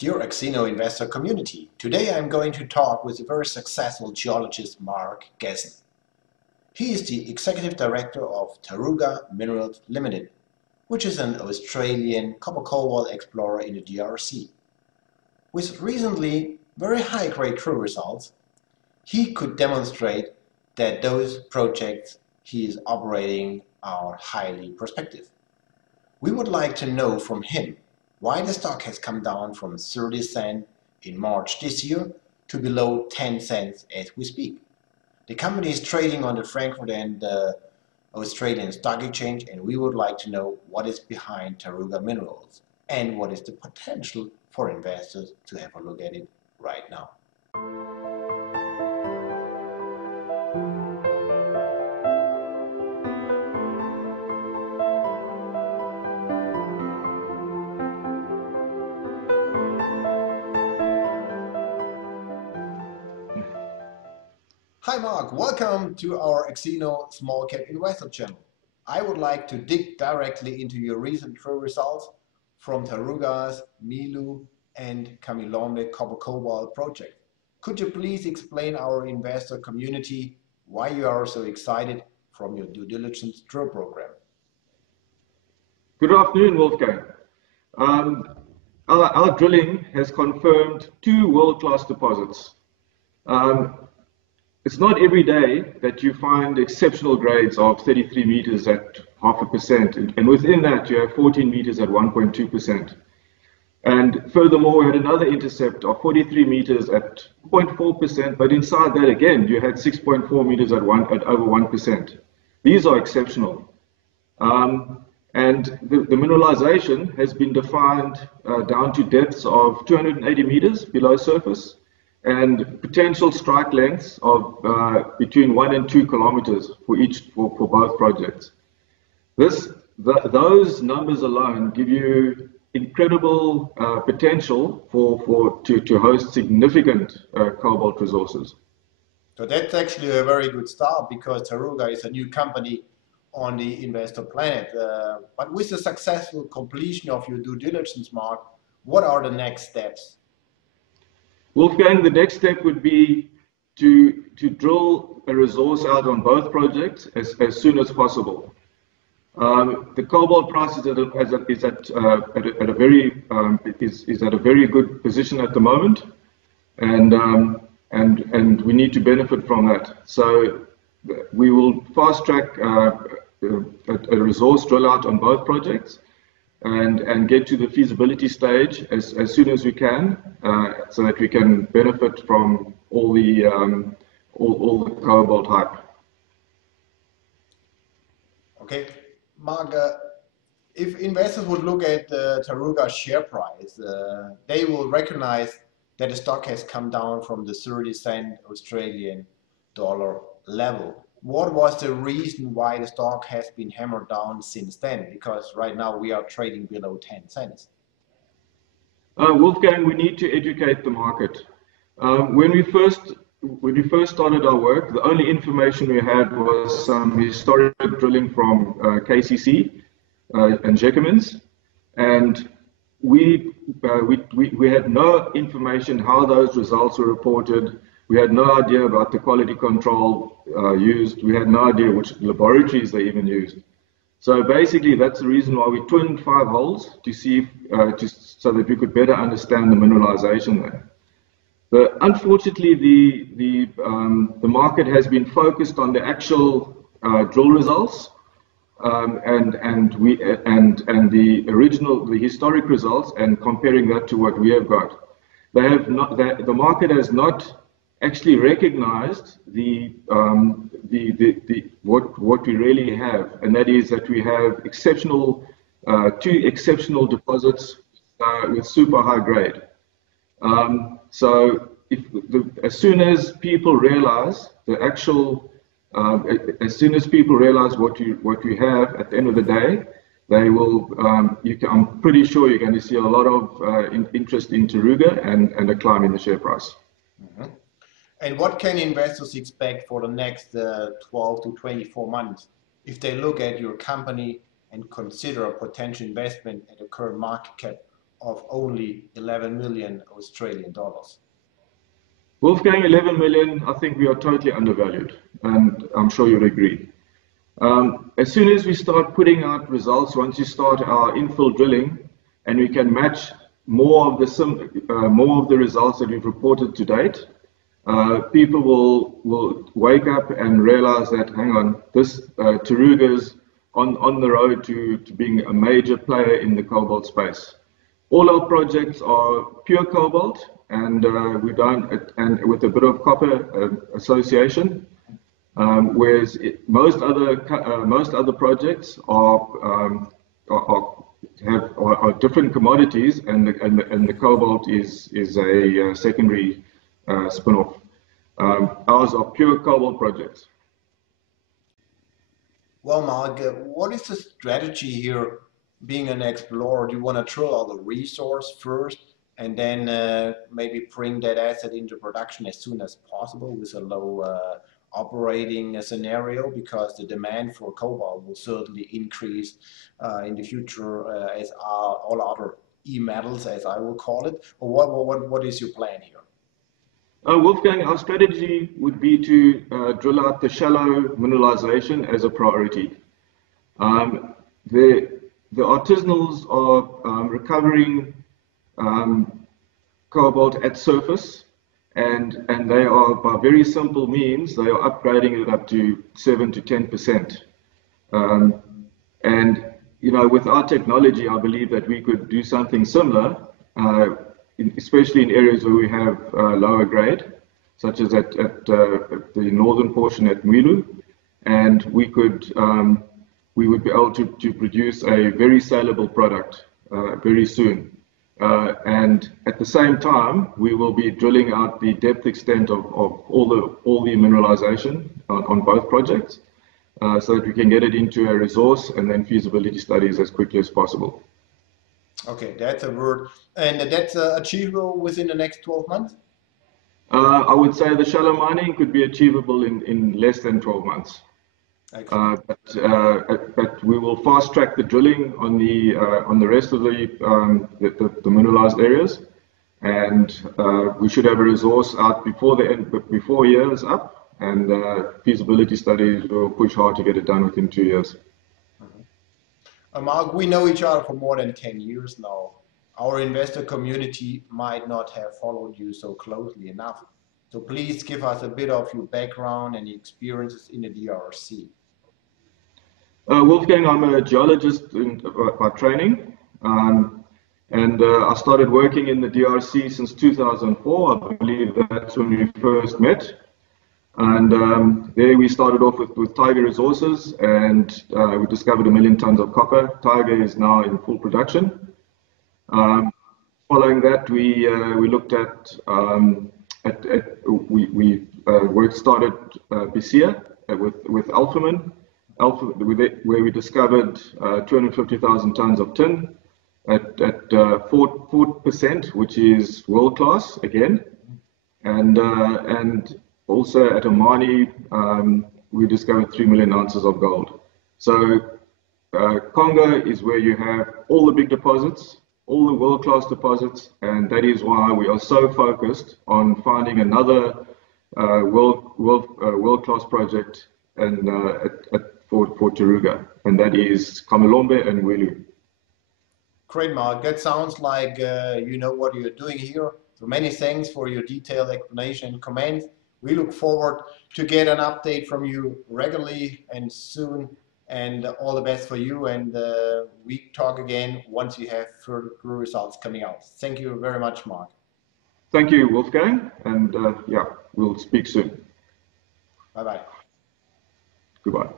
Dear AXINO investor community, today I'm going to talk with a very successful geologist, Mark Gessen. He is the executive director of Taruga Minerals Limited, which is an Australian copper-cobalt explorer in the DRC. With recently very high-grade true results, he could demonstrate that those projects he is operating are highly prospective. We would like to know from him why the stock has come down from 30 cents in March this year to below 10 cents as we speak. The company is trading on the Frankfurt and the Australian Stock Exchange, and we would like to know what is behind Taruga Minerals and what is the potential for investors to have a look at it right now. Hi Mark, welcome to our AXINO Small Cap Investor channel. I would like to dig directly into your recent true results from Taruga's Milu and Kamilombe copper-cobalt project. Could you please explain our investor community why you are so excited from your due diligence drill program? Good afternoon, Wolfgang. Our drilling has confirmed two world-class deposits. It's not every day that you find exceptional grades of 33 meters at 0.5%, and within that you have 14 meters at 1.2%. And furthermore, we had another intercept of 43 meters at 0.4%, but inside that again you had 6.4 meters at over 1%. These are exceptional. And the mineralization has been defined down to depths of 280 meters below surface, and potential strike lengths of between 1 and 2 kilometers for both projects. Those numbers alone give you incredible potential to host significant cobalt resources. So that's actually a very good start, because Taruga is a new company on the investor planet. But with the successful completion of your due diligence, Mark, what are the next steps? Wolfgang, the next step would be to drill a resource out on both projects as soon as possible. The cobalt price is at a very good position at the moment, and we need to benefit from that. So we will fast track a resource drill out on both projects and get to the feasibility stage as soon as we can, so that we can benefit from all the cobalt hype. Okay, Mark, if investors would look at Taruga's share price, they will recognize that the stock has come down from the 30 cent Australian dollar level. What was the reason why the stock has been hammered down since then? Because right now we are trading below 10 cents. Wolfgang, we need to educate the market. When we first started our work, the only information we had was some historic drilling from KCC and Jacobins, and we had no information how those results were reported. We had no idea about the quality control used. We had no idea which laboratories they even used. So basically, that's the reason why we twinned 5 holes to see, so that we could better understand the mineralization there. Unfortunately, the market has been focused on the actual drill results and the historic results, and comparing that to what we have got. The market has not actually recognized what we really have, and that is that we have two exceptional deposits with super high grade. So as soon as people realize what we have at the end of the day, they will. I'm pretty sure you're going to see a lot of interest in Taruga and a climb in the share price. Mm-hmm. And what can investors expect for the next 12 to 24 months if they look at your company and consider a potential investment at the current market cap of only 11 million Australian dollars? Wolfgang, 11 million, I think we are totally undervalued, and I'm sure you'd agree. As soon as we start putting out results, once you start our infill drilling, and we can match more of the results that we've reported to date, people will wake up and realize that, hang on, this Taruga's on the road to being a major player in the cobalt space. All our projects are pure cobalt, and and with a bit of copper association. Whereas most other projects are different commodities, and the cobalt is a secondary spin-off. Ours are pure cobalt projects. Well, Mark, what is the strategy here? Being an explorer, do you want to drill all the resource first and then maybe bring that asset into production as soon as possible with a low operating scenario, because the demand for cobalt will certainly increase in the future as are all other e-metals, as I will call it? Or what is your plan here? Wolfgang, our strategy would be to drill out the shallow mineralization as a priority. The artisanals are recovering cobalt at surface, and they are, by very simple means, they are upgrading it up to 7 to 10%. And with our technology, I believe that we could do something similar, especially in areas where we have lower grade, such as at the northern portion at Mwilu, and we would be able to produce a very saleable product very soon. And at the same time, we will be drilling out the depth extent of all the mineralization on both projects, so that we can get it into a resource and then feasibility studies as quickly as possible. Okay, that's a word. And that's achievable within the next 12 months? I would say the shallow mining could be achievable in less than 12 months. But we will fast track the drilling on the rest of the mineralized areas, and we should have a resource out before year is up, and feasibility studies will push hard to get it done within 2 years. Mark, we know each other for more than 10 years now. Our investor community might not have followed you so closely enough. So please give us a bit of your background and experiences in the DRC. Wolfgang, I'm a geologist by training, and I started working in the DRC since 2004. I believe that's when we first met. And there we started off with Tiger Resources, and we discovered 1 million tons of copper. Tiger is now in full production. Following that, we looked at started Bisia with Alphaman, where we discovered 250,000 tons of tin at 4%, which is world class again, and also at Omani, we discovered 3 million ounces of gold. So Congo is where you have all the big deposits, all the world-class deposits, and that is why we are so focused on finding another world-class project for Taruga, and that is Kamalombe and Mwilu. Great, Mark. That sounds like you know what you're doing here. So many thanks for your detailed explanation and comments. We look forward to get an update from you regularly and soon, and all the best for you. And we talk again once you have further results coming out. Thank you very much, Mark. Thank you, Wolfgang, and yeah, we'll speak soon. Bye-bye. Goodbye.